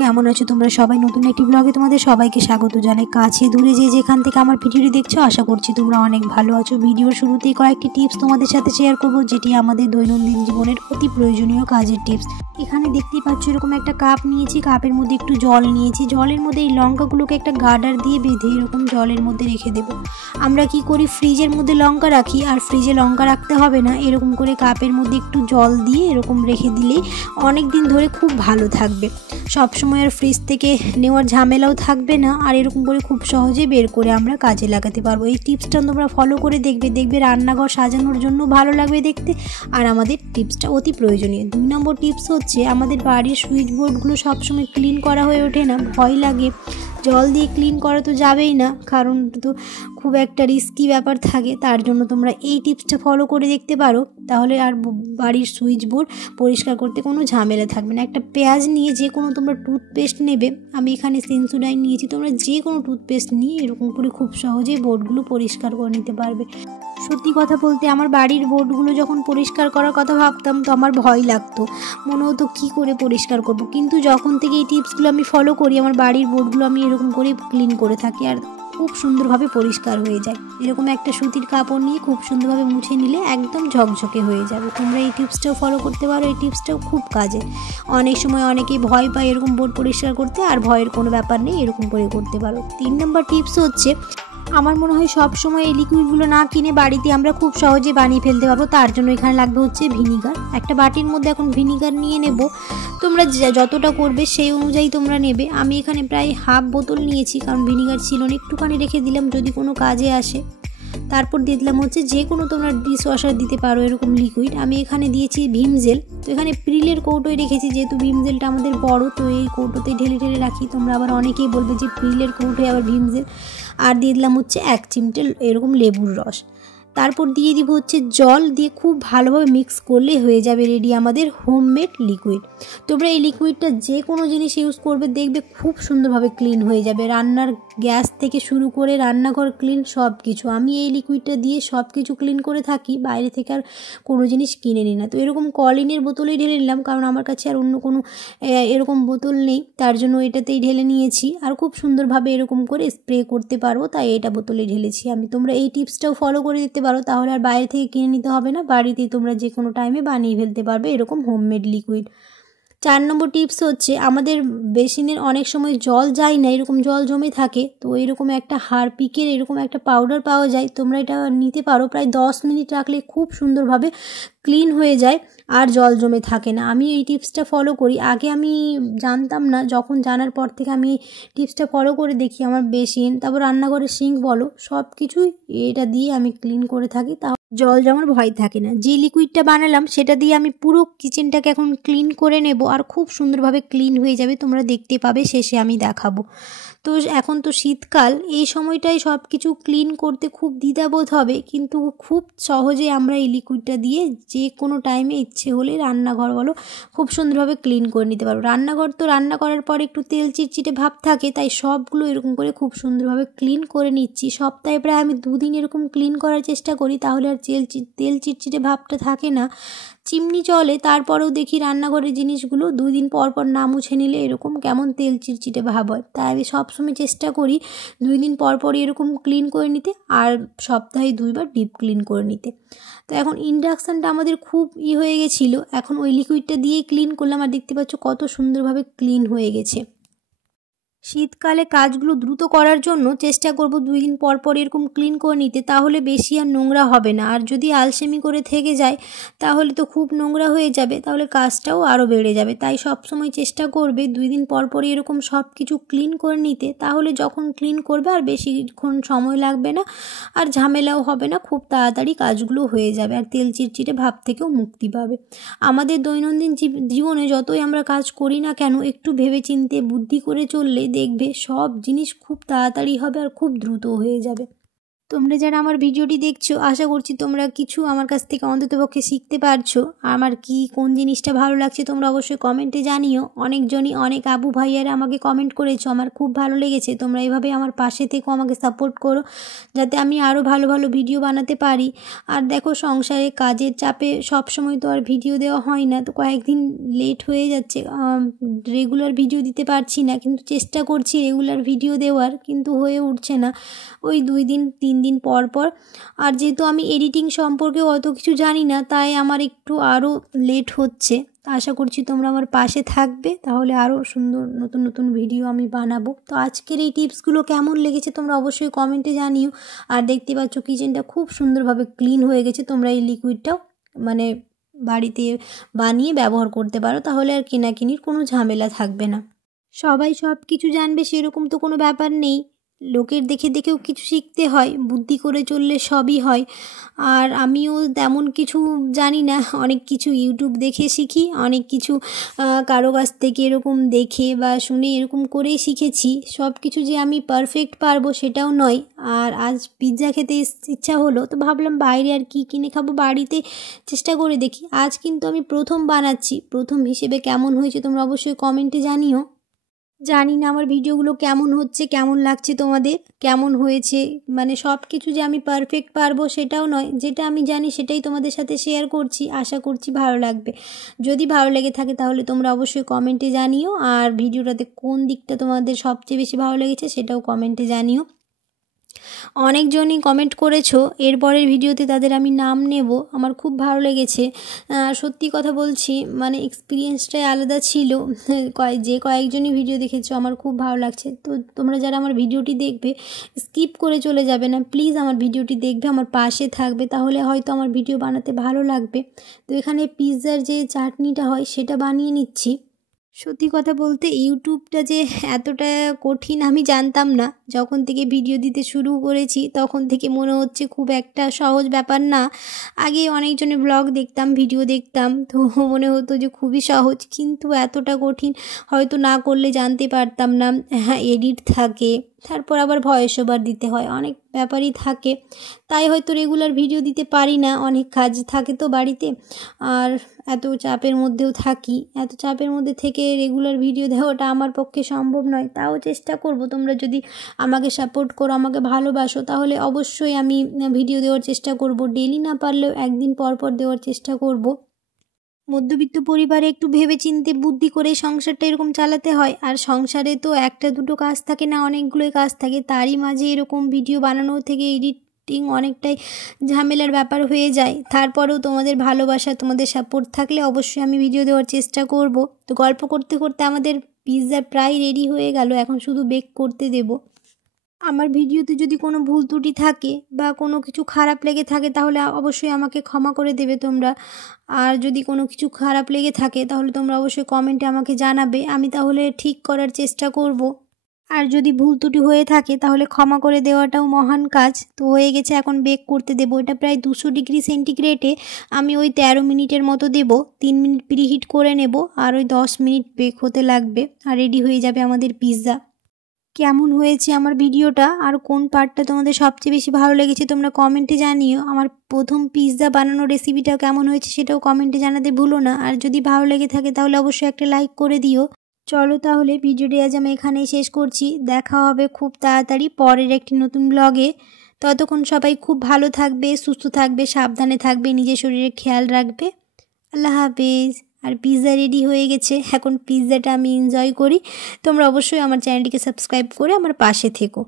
কেমন আছো তোমরা সবাই? নতুন একটি ব্লগে তোমাদের সবাইকে স্বাগত জানাই। কাছে দূরে যে যেখান থেকে আমার ভিডিওটি দেখছো, আশা করছি তোমরা অনেক ভালো আছো। ভিডিওর শুরুতেই কয়েকটি টিপস তোমাদের সাথে শেয়ার করব, যেটি আমাদের দৈনন্দিন জীবনের অতি প্রয়োজনীয় কাজের টিপস। এখানে দেখতেই পাচ্ছ এরকম একটা কাপ নিয়েছি, কাপের মধ্যে একটু জল নিয়েছি। জলের মধ্যে এই লঙ্কাগুলোকে একটা গার্ডার দিয়ে বেঁধে এরকম জলের মধ্যে রেখে দেবো। আমরা কি করি, ফ্রিজের মধ্যে লঙ্কা রাখি, আর ফ্রিজে লঙ্কা রাখতে হবে না, এরকম করে কাপের মধ্যে একটু জল দিয়ে এরকম রেখে দিলেই অনেক দিন ধরে খুব ভালো থাকবে। সব সময় আর ফ্রিজ থেকে নেওয়ার ঝামেলাও থাকবে না, আর এরকম করে খুব সহজে বের করে আমরা কাজে লাগাতে পারবো। এই টিপসটা তোমরা ফলো করে দেখবে রান্নাঘর সাজানোর জন্য ভালো লাগবে দেখতে, আর আমাদের টিপসটা অতি প্রয়োজনীয়। 2 নম্বর টিপস হচ্ছে, আমাদের বাড়ির সুইচ বোর্ডগুলো সবসময় ক্লিন করা হয়ে ওঠে না, ভয় লাগে। জল দিয়ে ক্লিন করা তো যাবেই না, কারণ তো খুব একটা রিস্কি ব্যাপার থাকে। তার জন্য তোমরা এই টিপসটা ফলো করে দেখতে পারো, তাহলে আর বাড়ির সুইচ বোর্ড পরিষ্কার করতে কোনো ঝামেলা থাকবে না। একটা পেঁয়াজ নিয়ে যে কোনো তোমরা টুথপেস্ট নেবে, আমি এখানে সেন্সোডাইন নিয়েছি, তোমরা যে কোনো টুথপেস্ট নিয়ে এরকম করে খুব সহজেই বোর্ডগুলো পরিষ্কার করে নিতে পারবে। সত্যি কথা বলতে, আমার বাড়ির বোর্ডগুলো যখন পরিষ্কার করার কথা ভাবতাম তো আমার ভয় লাগতো, মনে হতো কী করে পরিষ্কার করব। কিন্তু যখন থেকে এই টিপসগুলো আমি ফলো করি, আমার বাড়ির বোর্ডগুলো আমি এরকম করে ক্লিন করে থাকি, আর খুব সুন্দরভাবে পরিষ্কার হয়ে যায়। এরকম একটা সুতির কাপড় নিয়ে খুব সুন্দরভাবে মুছে নিলে একদম ঝকঝকে হয়ে যাবে। তোমরা এই টিপসটাও ফলো করতে পারো, এই টিপসটাও খুব কাজে। অনেক সময় অনেকেই ভয় পায় এরকম বোর্ড পরিষ্কার করতে, আর ভয়ের কোনো ব্যাপার নেই, এরকম করে করতে পারো। 3 নম্বর টিপস হচ্ছে, আমার মনে হয় সব সময় এই লিকুইডগুলো না কিনে বাড়িতে আমরা খুব সহজে বানিয়ে ফেলতে পারবো। তার জন্য এখানে লাগবে হচ্ছে ভিনিগার। একটা বাটির মধ্যে এখন ভিনিগার নিয়ে নেব, তোমরা যতটা করবে সেই অনুযায়ী তোমরা নেবে। আমি এখানে প্রায় হাফ বোতল নিয়েছি, কারণ ভিনিগার ছিল না, একটুখানি রেখে দিলাম যদি কোনো কাজে আসে। তারপর দিয়ে দিলাম হচ্ছে, যে কোনো তোমরা ডিশওয়াশার দিতে পারো এরকম লিকুইড। আমি এখানে দিয়েছি ভিম জেল। তো এখানে প্রিলের কৌটোয় রেখেছি, যেহেতু ভিম জেলটা আমাদের বড়, তো এই কৌটোতে ঢেলে রাখি। তোমরা আবার অনেকেই বলবে যে প্রিলের কৌটোয় আবার ভিম জেল। আর দিয়ে দিলাম হচ্ছে 1 চিমটে এরকম লেবুর রস। তারপর দিয়ে দিব হচ্ছে জল, দিয়ে খুব ভালোভাবে মিক্স করলে হয়ে যাবে রেডি আমাদের হোমমেড লিকুইড। তোমরা এই লিকুইডটা যে কোনো জিনিস ইউজ করবে, দেখবে খুব সুন্দরভাবে ক্লিন হয়ে যাবে। রান্নার গ্যাস থেকে শুরু করে রান্নাঘর ক্লিন সব কিছু, আমি এই লিকুইডটা দিয়ে সব কিছু ক্লিন করে থাকি, বাইরে থেকে আর কোনো জিনিস কিনে নিই না। তো এরকম কলিনের বোতলেই ঢেলে নিলাম, কারণ আমার কাছে আর অন্য কোনো এরকম বোতল নেই, তার জন্য এটাতেই ঢেলে নিয়েছি। আর খুব সুন্দরভাবে এরকম করে স্প্রে করতে পারবো, তাই এটা বোতলে ঢেলেছি আমি। তোমরা এই টিপসটাও ফলো করে দিতে পারো, তাহলে আর বাইরে থেকে কিনে নিতে হবে না, বাড়িতেই তোমরা যে কোনো টাইমে বানিয়ে ফেলতে পারবে এরকম হোমমেড লিকুইড। 4 নম্বর টিপস হচ্ছে, আমাদের বেসিনের অনেক সময় জল যায় না, এরকম জল জমে থাকে। তো এরকম একটা হারপিকের এরকম একটা পাউডার পাওয়া যায়, তোমরা এটা নিতে পারো। প্রায় 10 মিনিট রাখলে খুব সুন্দরভাবে ক্লিন হয়ে যায়, আর জল জমে থাকে না। আমি এই টিপসটা ফলো করি, আগে আমি জানতাম না, যখন জানার পর থেকে আমি টিপসটা ফলো করে দেখি আমার বেসিন, তারপর রান্নাঘরের সিঙ্ক বলো, সব কিছুই এটা দিয়ে আমি ক্লিন করে থাকি, তা জল জমার ভয় থাকে না। যে লিকুইডটা বানালাম সেটা দিয়ে আমি পুরো কিচেনটাকে এখন ক্লিন করে নেব, আর খুব সুন্দরভাবে ক্লিন হয়ে যাবে, তোমরা দেখতে পাবে, শেষে আমি দেখাবো। তো এখন তো শীতকাল, এই সময়টায় সব কিছু ক্লিন করতে খুব দ্বিধাবোধ হবে, কিন্তু খুব সহজে আমরা এই লিকুইডটা দিয়ে যে কোনো টাইমে ইচ্ছে হলে রান্নাঘর বলো খুব সুন্দরভাবে ক্লিন করে নিতে পারবো। রান্নাঘর তো রান্না করার পর একটু তেল চিটচিটে ভাব থাকে, তাই সবগুলো এরকম করে খুব সুন্দরভাবে ক্লিন করে নিচ্ছি। সপ্তাহে প্রায় আমি 2 দিন এরকম ক্লিন করার চেষ্টা করি, তাহলে আর তেল চিটচিটে ভাবটা থাকে না। চিমনি চলে, তারপরেও দেখি রান্নাঘরের জিনিসগুলো 2 দিন পর না মুছে নিলে এরকম কেমন তেল চিটচিটে ভাব হয়। তাই আমি সবসময় চেষ্টা করি 2 দিন পর এরকম ক্লিন করে নিতে, আর সপ্তাহে 2 বার ডিপ ক্লিন করে নিতে। তো এখন ইন্ডাকশানটা আমাদের খুব হয়ে গেছিলো, এখন ওই লিকুইডটা দিয়েই ক্লিন করলাম, আর দেখতে পাচ্ছ কত সুন্দরভাবে ক্লিন হয়ে গেছে। শীতকালে কাজগুলো দ্রুত করার জন্য চেষ্টা করব 2 দিন পর এরকম ক্লিন করে নিতে, তাহলে বেশি আর নোংরা হবে না। আর যদি আলসেমি করে থেকে যায় তাহলে তো খুব নোংরা হয়ে যাবে, তাহলে কাজটাও আরও বেড়ে যাবে। তাই সবসময় চেষ্টা করবে 2 দিন পর এরকম সব কিছু ক্লিন করে নিতে, তাহলে যখন ক্লিন করবে আর বেশিক্ষণ সময় লাগবে না, আর ঝামেলাও হবে না, খুব তাড়াতাড়ি কাজগুলো হয়ে যাবে, আর তেল চিটচিটে ভাব থেকেও মুক্তি পাবে। আমাদের দৈনন্দিন জীবনে যতই আমরা কাজ করি না কেন, একটু ভেবেচিন্তে বুদ্ধি করে চললে দেখবে সব জিনিস খুব তাড়াতাড়ি হবে, আর খুব দ্রুত হয়ে যাবে। তোমরা যারা আমার ভিডিওটি দেখছো আশা করছি তোমরা কিছু আমার কাছ থেকে অন্ততপক্ষে শিখতে পারছো। আমার কোন জিনিসটা ভালো লাগছে তোমরা অবশ্যই কমেন্টে জানিও। অনেকজনই অনেক আপু ভাইয়ারা আমাকে কমেন্ট করেছো, আমার খুব ভালো লেগেছে। তোমরা এইভাবে আমার পাশে থেকেও আমাকে সাপোর্ট করো যাতে আমি আরও ভালো ভালো ভিডিও বানাতে পারি। আর দেখো সংসারে কাজের চাপে সবসময় তো আর ভিডিও দেওয়া হয় না, তো কয়েকদিন লেট হয়ে যাচ্ছে, রেগুলার ভিডিও দিতে পারছি না, কিন্তু চেষ্টা করছি রেগুলার ভিডিও দেওয়ার, কিন্তু হয়ে উঠছে না, ওই 2 দিন 3 দিন পর পর। আর যেহেতু আমি এডিটিং সম্পর্কে অত কিছু জানি না, তাই আমার একটু আরও লেট হচ্ছে। আশা করছি তোমরা আমার পাশে থাকবে, তাহলে আরও সুন্দর নতুন নতুন ভিডিও আমি বানাবো। তো আজকের এই টিপসগুলো কেমন লেগেছে তোমরা অবশ্যই কমেন্টে জানিও। আর দেখতে পাচ্ছ কিচেনটা খুব সুন্দরভাবে ক্লিন হয়ে গেছে। তোমরা এই লিকুইডটাও মানে বাড়িতে বানিয়ে ব্যবহার করতে পারো, তাহলে আর কেনাকিনির কোনো ঝামেলা থাকবে না। সবাই সব কিছু জানবে সেরকম তো কোনো ব্যাপার নেই, লোকের দেখে দেখেও কিছু শিখতে হয়, বুদ্ধি করে চললে সবই হয়। আর আমিও তেমন কিছু জানি না, অনেক কিছু ইউটিউব দেখে শিখি, অনেক কিছু কারো কাছ থেকে এরকম দেখে বা শুনে এরকম করেই শিখেছি। সব কিছু যে আমি পারফেক্ট পারবো সেটাও নয়। আর আজ পিৎজা খেতে ইচ্ছা হলো, তো ভাবলাম বাইরে আর কি কিনে খাবো, বাড়িতে চেষ্টা করে দেখি। আজ কিন্তু আমি প্রথম বানাচ্ছি, প্রথম হিসেবে কেমন হয়েছে তোমরা অবশ্যই কমেন্টে জানিও। জানি না আমার ভিডিওগুলো কেমন হচ্ছে, কেমন লাগছে তোমাদের, কেমন হয়েছে, মানে সব কিছু যে আমি পারফেক্ট পারবো সেটাও নয়, যেটা আমি জানি সেটাই তোমাদের সাথে শেয়ার করছি। আশা করছি ভালো লাগবে। যদি ভালো লেগে থাকে তাহলে তোমরা অবশ্যই কমেন্টে জানিও। আর ভিডিওটাতে কোন দিকটা তোমাদের সবচেয়ে বেশি ভালো লেগেছে সেটাও কমেন্টে জানিও। অনেকজনই কমেন্ট করেছো, এরপরের ভিডিওতে তাদের আমি নাম নেব। আমার খুব ভালো লেগেছে, সত্যি কথা বলছি, মানে এক্সপিরিয়েন্সটাই আলাদা ছিল। কয়েকজনই ভিডিও দেখেছো, আমার খুব ভালো লাগছে। তো তোমরা যারা আমার ভিডিওটি দেখবে স্কিপ করে চলে যাবে না, প্লিজ আমার ভিডিওটি দেখবে, আমার পাশে থাকবে, তাহলে হয়তো আমার ভিডিও বানাতে ভালো লাগবে। তো এখানে পিৎজার যে চাটনিটা হয় সেটা বানিয়ে নিচ্ছি। সত্যি কথা বলতে ইউটিউবটা যে এতটা কঠিন আমি জানতাম না। যখন থেকে ভিডিও দিতে শুরু করেছি তখন থেকে মনে হচ্ছে খুব একটা সহজ ব্যাপার না। আগে অনেকজনের ব্লগ দেখতাম, ভিডিও দেখতাম, তো মনে হতো যে খুবই সহজ, কিন্তু এতটা কঠিন হয়তো না করলে জানতে পারতাম না। হ্যাঁ, এডিট থাকে, তারপর আবার ভয়েস ওভার দিতে হয়, অনেক ব্যাপারই থাকে, তাই হয়তো রেগুলার ভিডিও দিতে পারি না। অনেক কাজ থাকে তো বাড়িতে, আর এত চাপের মধ্যেও থাকি। এত চাপের মধ্যে থেকে রেগুলার ভিডিও দেওয়াটা আমার পক্ষে সম্ভব নয়, তাও চেষ্টা করব। তোমরা যদি আমাকে সাপোর্ট করো, আমাকে ভালোবাসো, তাহলে অবশ্যই আমি ভিডিও দেওয়ার চেষ্টা করব। ডেইলি না পারলেও একদিন পর পর দেওয়ার চেষ্টা করব। মধ্যবিত্ত পরিবারে একটু ভেবেচিন্তে বুদ্ধি করে সংসারটা এরকম চালাতে হয়। আর সংসারে তো একটা দুটো কাজ থাকে না, অনেকগুলোই কাজ থাকে, তারই মাঝে এরকম ভিডিও বানানো থেকে এডিটিং অনেকটাই ঝামেলার ব্যাপার হয়ে যায়। তারপরেও তোমাদের ভালোবাসা, তোমাদের সাপোর্ট থাকলে অবশ্যই আমি ভিডিও দেওয়ার চেষ্টা করব। তো গল্প করতে করতে আমাদের পিৎজা প্রায় রেডি হয়ে গেল, এখন শুধু বেক করতে দেব। আমার ভিডিওতে যদি কোনো ভুল ত্রুটি থাকে বা কোনো কিছু খারাপ লেগে থাকে তাহলে অবশ্যই আমাকে ক্ষমা করে দেবে তোমরা। আর যদি কোনো কিছু খারাপ লেগে থাকে তাহলে তোমরা অবশ্যই কমেন্টে আমাকে জানাবে, আমি তাহলে ঠিক করার চেষ্টা করব। আর যদি ভুল ত্রুটি হয়ে থাকে তাহলে ক্ষমা করে দেওয়াটাও মহান কাজ। তো হয়ে গেছে, এখন বেক করতে দেবো। এটা প্রায় 200 ডিগ্রি সেন্টিগ্রেডে আমি ওই 13 মিনিটের মতো দেবো। 3 মিনিট প্রিহিট করে নেব, আর ওই 10 মিনিট বেক হতে লাগবে, আর রেডি হয়ে যাবে আমাদের পিৎজা। কেমন হয়েছে আমার ভিডিওটা, আর কোন পার্টটা তোমাদের সবচেয়ে বেশি ভালো লেগেছে তোমরা কমেন্টে জানিও। আমার প্রথম পিৎজা বানানোর রেসিপিটা কেমন হয়েছে সেটাও কমেন্টে জানাতে ভুলো না। আর যদি ভালো লেগে থাকে তাহলে অবশ্যই একটা লাইক করে দিও। চলো তাহলে ভিডিওটি আজ আমি এখানেই শেষ করছি। দেখা হবে খুব তাড়াতাড়ি পরের একটি নতুন ব্লগে। ততক্ষণ সবাই খুব ভালো থাকবে, সুস্থ থাকবে, সাবধানে থাকবে, নিজের শরীরের খেয়াল রাখবে। আল্লাহ হাফেজ। আর পিৎজা রেডি হয়ে গেছে, এখন পিৎজাটা আমি এনজয় করি। তোমরা অবশ্যই আমার চ্যানেলটিকে সাবস্ক্রাইব করে আমার পাশে থেকো।